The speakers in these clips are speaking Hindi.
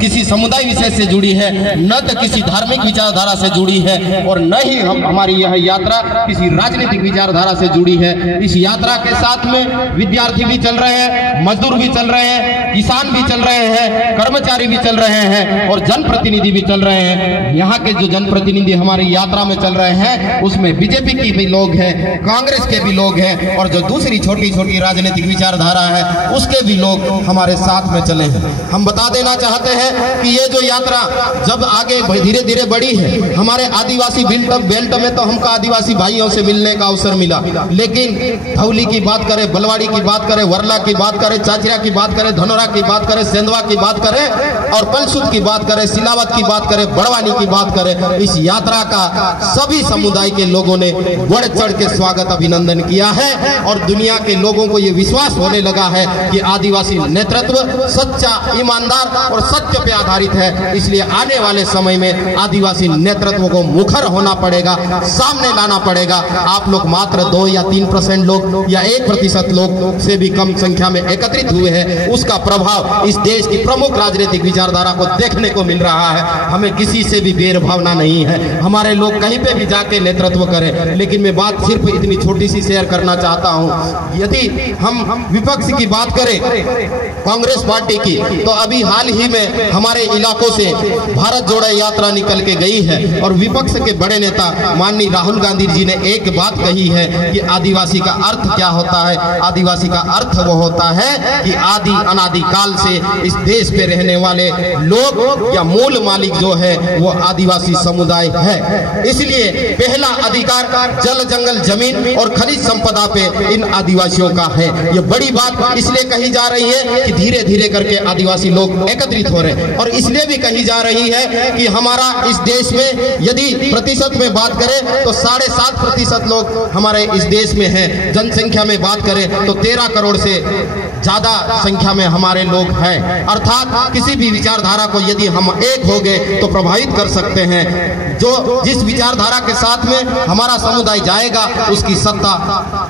किसी समुदाय विशेष से जुड़ी है, न तो किसी धार्मिक विचारधारा से जुड़ी है, और न ही हमारी यह यात्रा किसी राजनीतिक विचारधारा से जुड़ी है। इस यात्रा के साथ में विद्यार्थी भी चल रहे हैं, मजदूर भी चल रहे हैं, किसान भी चल रहे हैं, कर्मचारी भी चल रहे हैं और जनप्रतिनिधि भी चल रहे हैं। यहाँ के जो जनप्रतिनिधि हमारी यात्रा में चल रहे हैं उसमें बीजेपी के भी लोग हैं, कांग्रेस के भी लोग हैं, और जो दूसरी छोटी छोटी राजनीतिक विचारधारा है उसके भी लोग हमारे साथ में चले हैं। हम बता देना चाहते हैं कि ये जो यात्रा जब आगे धीरे धीरे बढ़ी है, हमारे आदिवासी बेल्ट में तो हमको आदिवासी भाइयों से मिलने का अवसर मिला, लेकिन धौली की बात करें, बलवाड़ी की बात करें, वर्ला की बात करें, चाचिया की बात करें, धनोरा की बात करें, सेंधवा की बात करें और पलसुद की बात करें, सिलावत की बात करें, बड़वानी की बात करें, इस यात्रा का सभी समुदाय के लोगों ने बढ़ चढ़ के स्वागत अभिनंदन किया है। और दुनिया के लोगों को यह विश्वास होने लगा है कि आदिवासी नेतृत्व सच्चा, ईमानदार और सत्य पे आधारित है। इसलिए आने वाले समय में आदिवासी नेतृत्व को मुखर होना पड़ेगा, सामने लाना पड़ेगा। आप लोग मात्र 2 या 3% लोग या 1% लोग से भी कम संख्या में एकत्रित हुए हैं, उसका प्रभाव इस देश की प्रमुख राजनीतिक विचारधारा को देखने को मिल रहा है। हमें किसी से भी भेदभावना नहीं है, हमारे लोग कहीं पे भी जाके नेतृत्व करें। लेकिन मैं बात सिर्फ इतनी छोटी सी शेयर करना चाहता हूं, यदि हम विपक्ष की बात करें कांग्रेस पार्टी की, तो अभी हाल ही में हमारे इलाकों से भारत जोड़ो यात्रा निकल के गई है और विपक्ष के बड़े नेता माननीय राहुल गांधी जी ने एक बात कही है कि आदिवासी का अर्थ क्या होता है। आदिवासी का अर्थ वो होता है कि आदि अनादि काल से इस देश पे रहने वाले लोग या मूल मालिक जो है वो आदिवासी समुदाय है। इसलिए पहला अधिकार जल, जंगल, जमीन और खनिज संपदा पे इन आदिवासियों का है। ये बड़ी बात इसलिए कही जा रही है कि धीरे धीरे करके आदिवासी लोग एकत्रित हो रहे हैं, और इसलिए भी कही जा रही है कि हमारा इस देश में यदि प्रतिशत में बात करें तो 7.5% लोग हमारे इस देश में हैं। जनसंख्या में बात करें तो 13 करोड़ से ज्यादा संख्या में हमारे लोग हैं। अर्थात किसी भी विचारधारा को यदि हम एक हो गए तो प्रभावित कर सकते हैं। जो जिस विचारधारा के साथ में हमारा समुदाय जाएगा उसकी सत्ता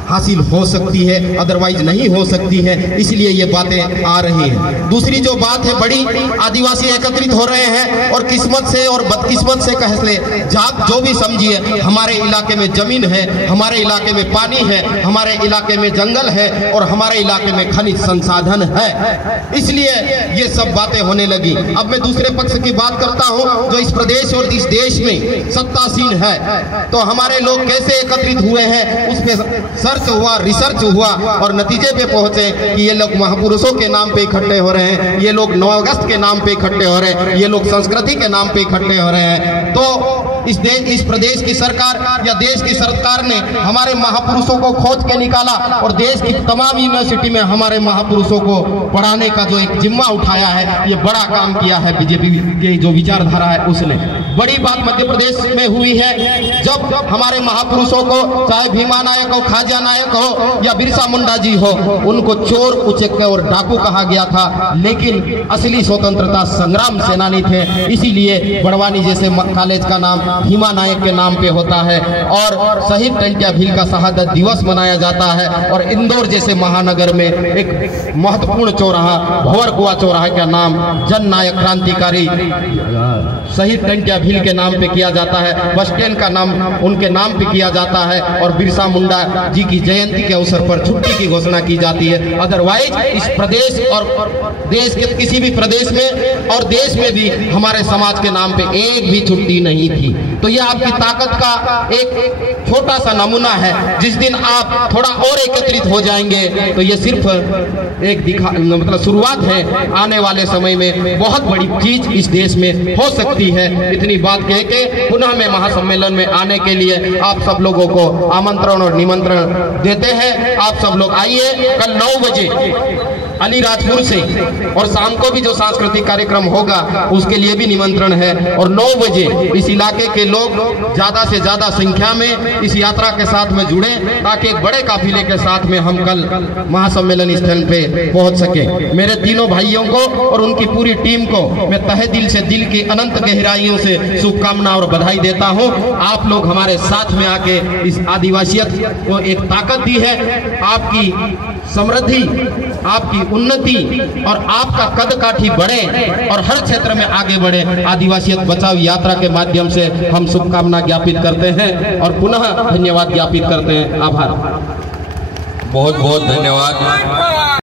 हासिल हो सकती है, अदरवाइज नहीं हो सकती है। इसलिए ये बातें आ रही हैं। दूसरी जो बात है, बड़ी आदिवासी एकत्रित हो रहे हैं और किस्मत से और बदकिस्मत से कह ले जात जो भी समझिए, हमारे इलाके में जमीन है, हमारे इलाके में पानी है, हमारे इलाके में जंगल है और हमारे इलाके में खनिज संसाधन है। इसलिए ये सब बातें होने लगी। अब मैं दूसरे पक्ष की बात करता हूं, जो इस प्रदेश और इस देश में सत्तासीन है, तो हमारे लोग कैसे एकत्रित हुए हैं उस पर सर्च हुआ, रिसर्च हुआ और नतीजे पे पहुंचे कि ये लोग महापुरुषों के नाम पे इकट्ठे हो रहे हैं, ये लोग 9 अगस्त के नाम पे इकट्ठे हो रहे हैं, ये लोग संस्कृति के नाम पे इकट्ठे हो रहे हैं। तो इस प्रदेश की सरकार या देश की सरकार ने हमारे महापुरुषों को खोज के निकाला और देश की तमाम यूनिवर्सिटी में हमारे महापुरुषों को पढ़ाने का जो एक जिम्मा उठाया है, ये बड़ा काम किया है बीजेपी की जो विचारधारा है उसने। बड़ी बात मध्य प्रदेश में हुई है जब हमारे महापुरुषों को, चाहे भीमा नायक हो, खाजा नायक हो या बिरसा मुंडा जी हो, उनको चोर, उचक्के और डाकू कहा गया था, लेकिन असली स्वतंत्रता संग्राम सेनानी थे। इसीलिए बड़वानी जैसे कॉलेज का नाम भीमा नायक के नाम पे होता है और शहीद टंट्या भील का शहादत दिवस मनाया जाता है। और इंदौर जैसे महानगर में एक महत्वपूर्ण चौराहा, भंवरकुआ चौराहा का नाम जन नायक क्रांतिकारी शहीद टंट्या भील के नाम पे किया जाता है। बस स्टैंड का नाम उनके नाम पे किया जाता है और बिरसा मुंडा जी की जयंती के अवसर पर छुट्टी की घोषणा की जाती है। अदरवाइज इस प्रदेश और देश के किसी भी प्रदेश में और देश में भी हमारे समाज के नाम पे एक भी छुट्टी नहीं थी। तो ये आपकी ताकत का एक छोटा सा नमूना है। जिस दिन आप थोड़ा और एकत्रित हो जाएंगे तो ये सिर्फ एक मतलब शुरुआत है। आने वाले समय में बहुत बड़ी चीज इस देश में हो सकती है। इतनी बात कह के पुनः मैं महासम्मेलन में आने के लिए आप सब लोगों को आमंत्रण और निमंत्रण देते हैं। आप सब लोग आइए। कल 9 बजे अलीराजपुर से और शाम को भी जो सांस्कृतिक कार्यक्रम होगा उसके लिए भी निमंत्रण है। और 9 बजे इस इलाके के लोग ज्यादा से ज्यादा संख्या में इस यात्रा के साथ में जुड़े ताकि एक बड़े काफिले के साथ में हम कल महासम्मेलन स्थल पे पहुंच सके। मेरे तीनों भाइयों को और उनकी पूरी टीम को मैं तहे दिल से, दिल की अनंत गहराइयों से शुभकामना और बधाई देता हूं। आप लोग हमारे साथ में आके इस आदिवासियत को एक ताकत दी है। आपकी समृद्धि, आपकी उन्नति और आपका कद काठी बढ़े और हर क्षेत्र में आगे बढ़े। आदिवासी बचाओ यात्रा के माध्यम से हम शुभकामना ज्ञापित करते हैं और पुनः धन्यवाद ज्ञापित करते हैं। आभार। बहुत बहुत धन्यवाद।